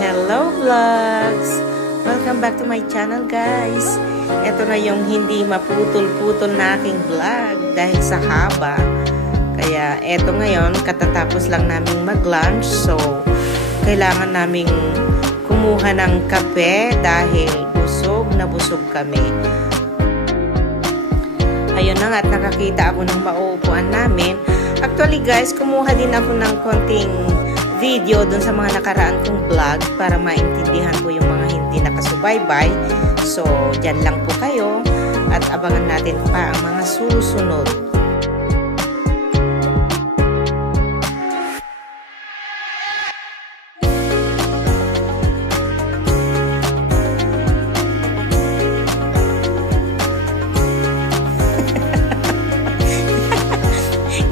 Hello vlogs! Welcome back to my channel guys. Ito na yung hindi maputol-putol na aking vlog dahil sa haba. Kaya eto ngayon, katatapos lang naming mag-lunch. So, kailangan naming kumuha ng kape dahil busog na busog kami. Ayun na nga at nakakita ako ng mauupuan namin. Actually guys, kumuha din ako ng konting video dun sa mga nakaraan kong vlog para maintindihan po yung mga hindi nakasubaybay. So, dyan lang po kayo at abangan natin pa ang mga susunod.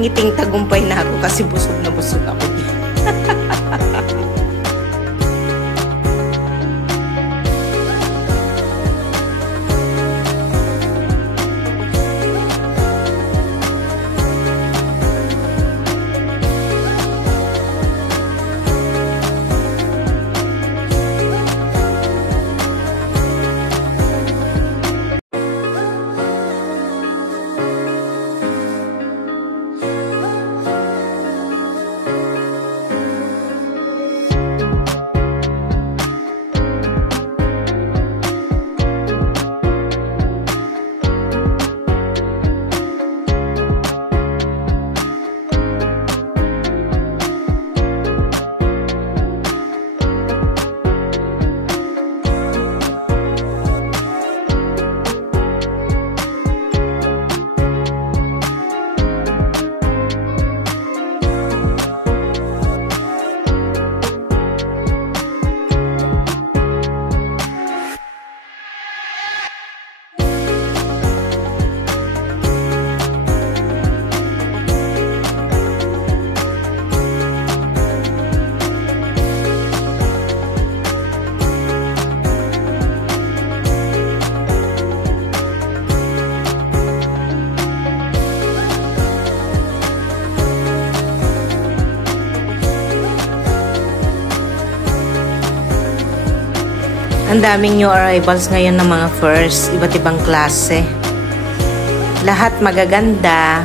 Ngiting tagumpay na ako kasi busog na busog ako. Ang daming new arrivals ngayon ng mga first, iba't ibang klase. Lahat magaganda.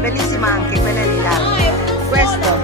Bellissima anche quella di là. Questo.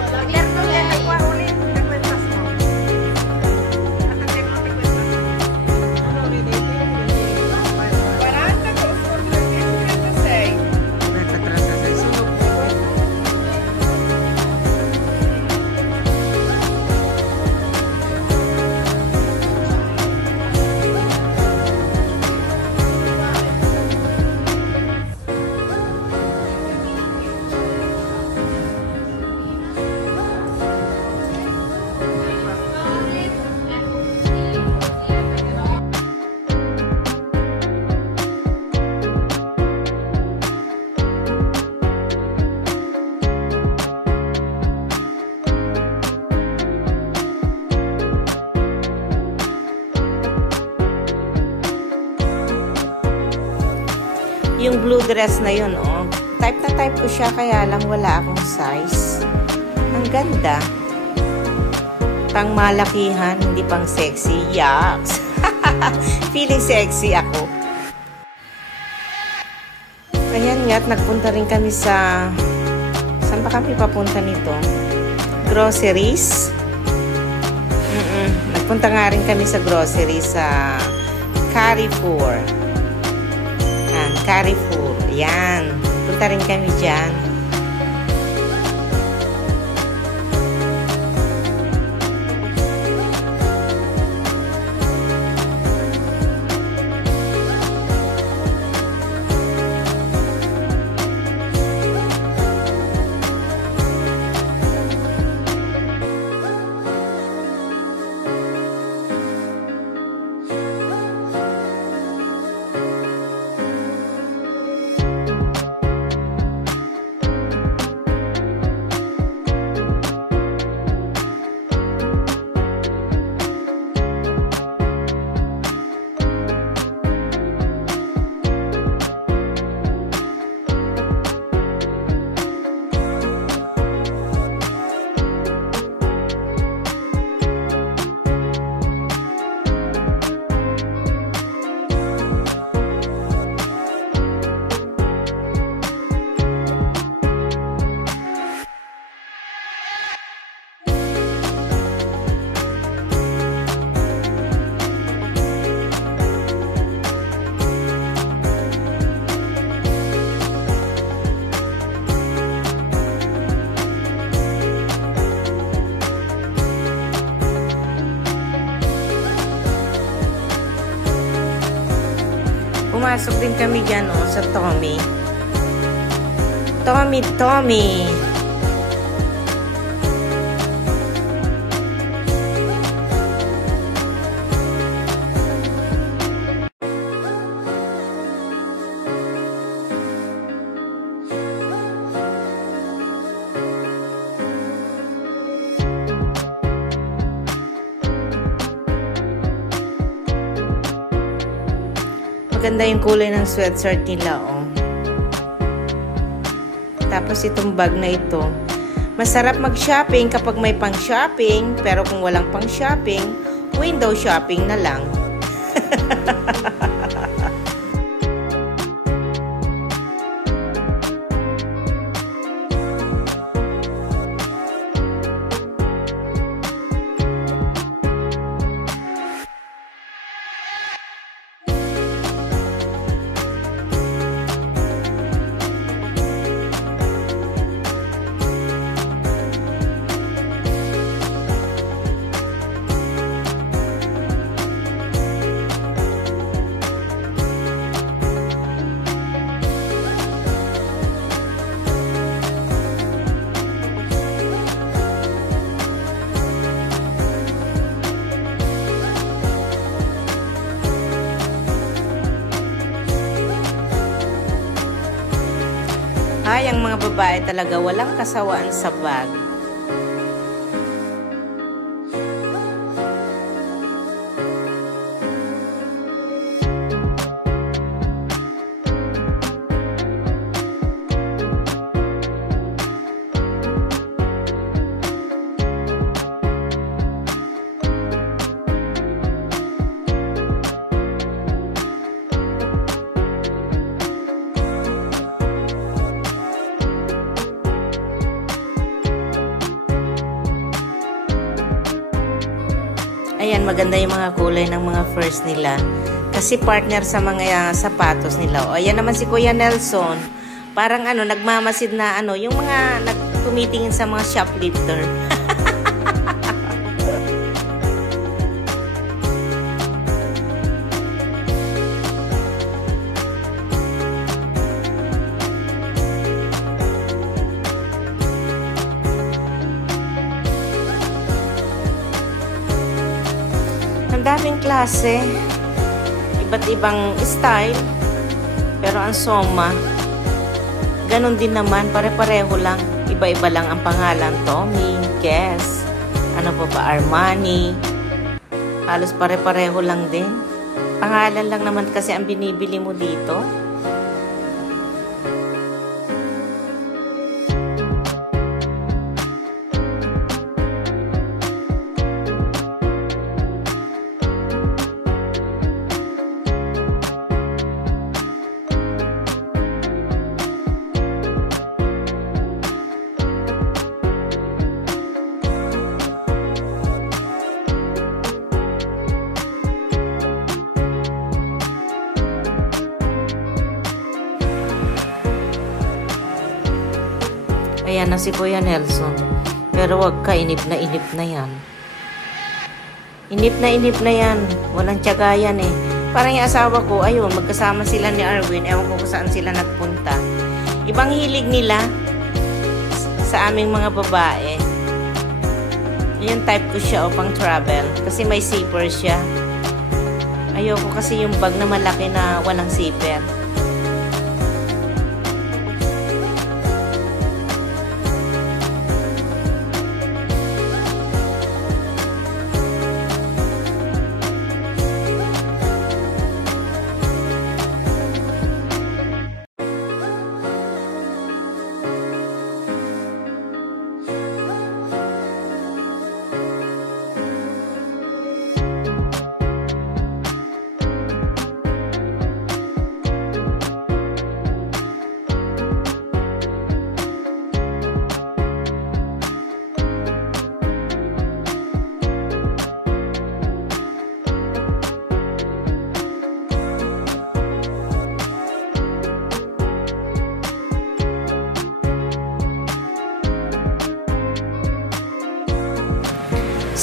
Yung blue dress na yun, oh. Type na type ko siya, kaya lang wala akong size. Ang ganda. Pang malakihan, hindi pang sexy. Yucks! Feeling sexy ako. Ayan nga, nagpunta rin kami sa... Saan pa kami papunta nito? Groceries. Nagpunta nga rin kami sa grocery sa Carrefour. Carrefour. Yan. Punta rin kami dyan. Pumasok din kami dyan, oh, sa Tommy. Tommy. Maganda yung kulay ng sweatshirt nila, oh. Tapos itong bag na ito. Masarap mag-shopping kapag may pang-shopping, pero kung walang pang-shopping, window shopping na lang. Ay, ang mga babae talaga walang kasawaan sa bag. Ayan, maganda yung mga kulay ng mga furs nila. Kasi partner sa mga sapatos nila. O, ayan naman si Kuya Nelson. Parang ano, nagmamasid na ano, yung mga tumitingin sa mga shoplifter. Daming klase, iba't ibang style, pero ang Soma, ganun din naman, pare-pareho lang, iba-iba lang ang pangalan, Tommy, Guess, ano pa ba, Armani, halos pare-pareho lang din, pangalan lang naman kasi ang binibili mo dito. Ayan na si Kuya Nelson. Pero wag ka, inip na yan. Inip na yan. Walang tiyaga yan eh. Parang yung asawa ko, ayun, magkasama sila ni Arwin. Ewan ko kung saan sila nagpunta. Ibang hilig nila sa aming mga babae. Yung type ko siya o pang travel. Kasi may zipper siya. Ayoko kasi yung bag na malaki na walang zipper.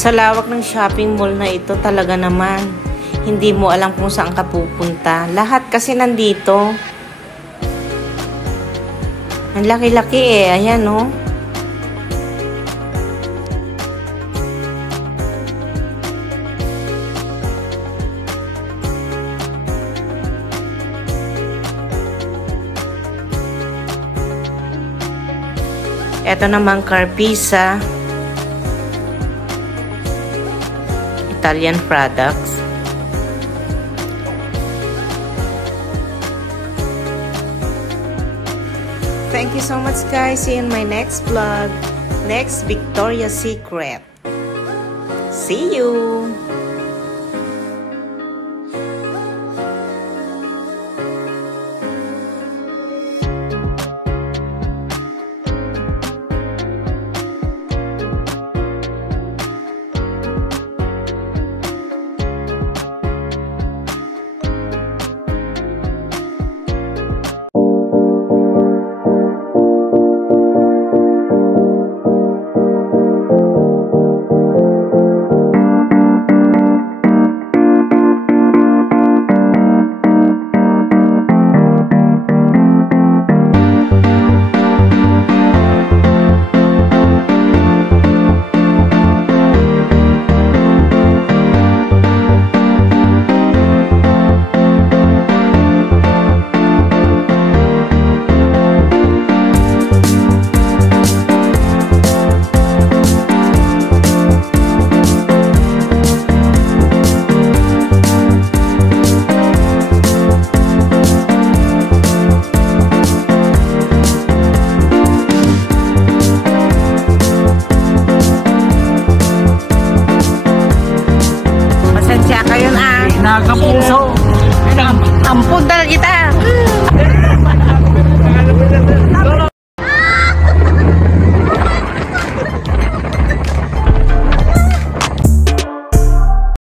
Sa lawak ng shopping mall na ito, talaga naman, hindi mo alam kung saan ka pupunta. Lahat kasi nandito. Ang laki-laki eh. Ayan oh. Ito naman Carpisa. Italian products. Thank you so much guys. See you in my next vlog. Next Victoria's Secret. See you. Nakapuso. Ampun talaga kita.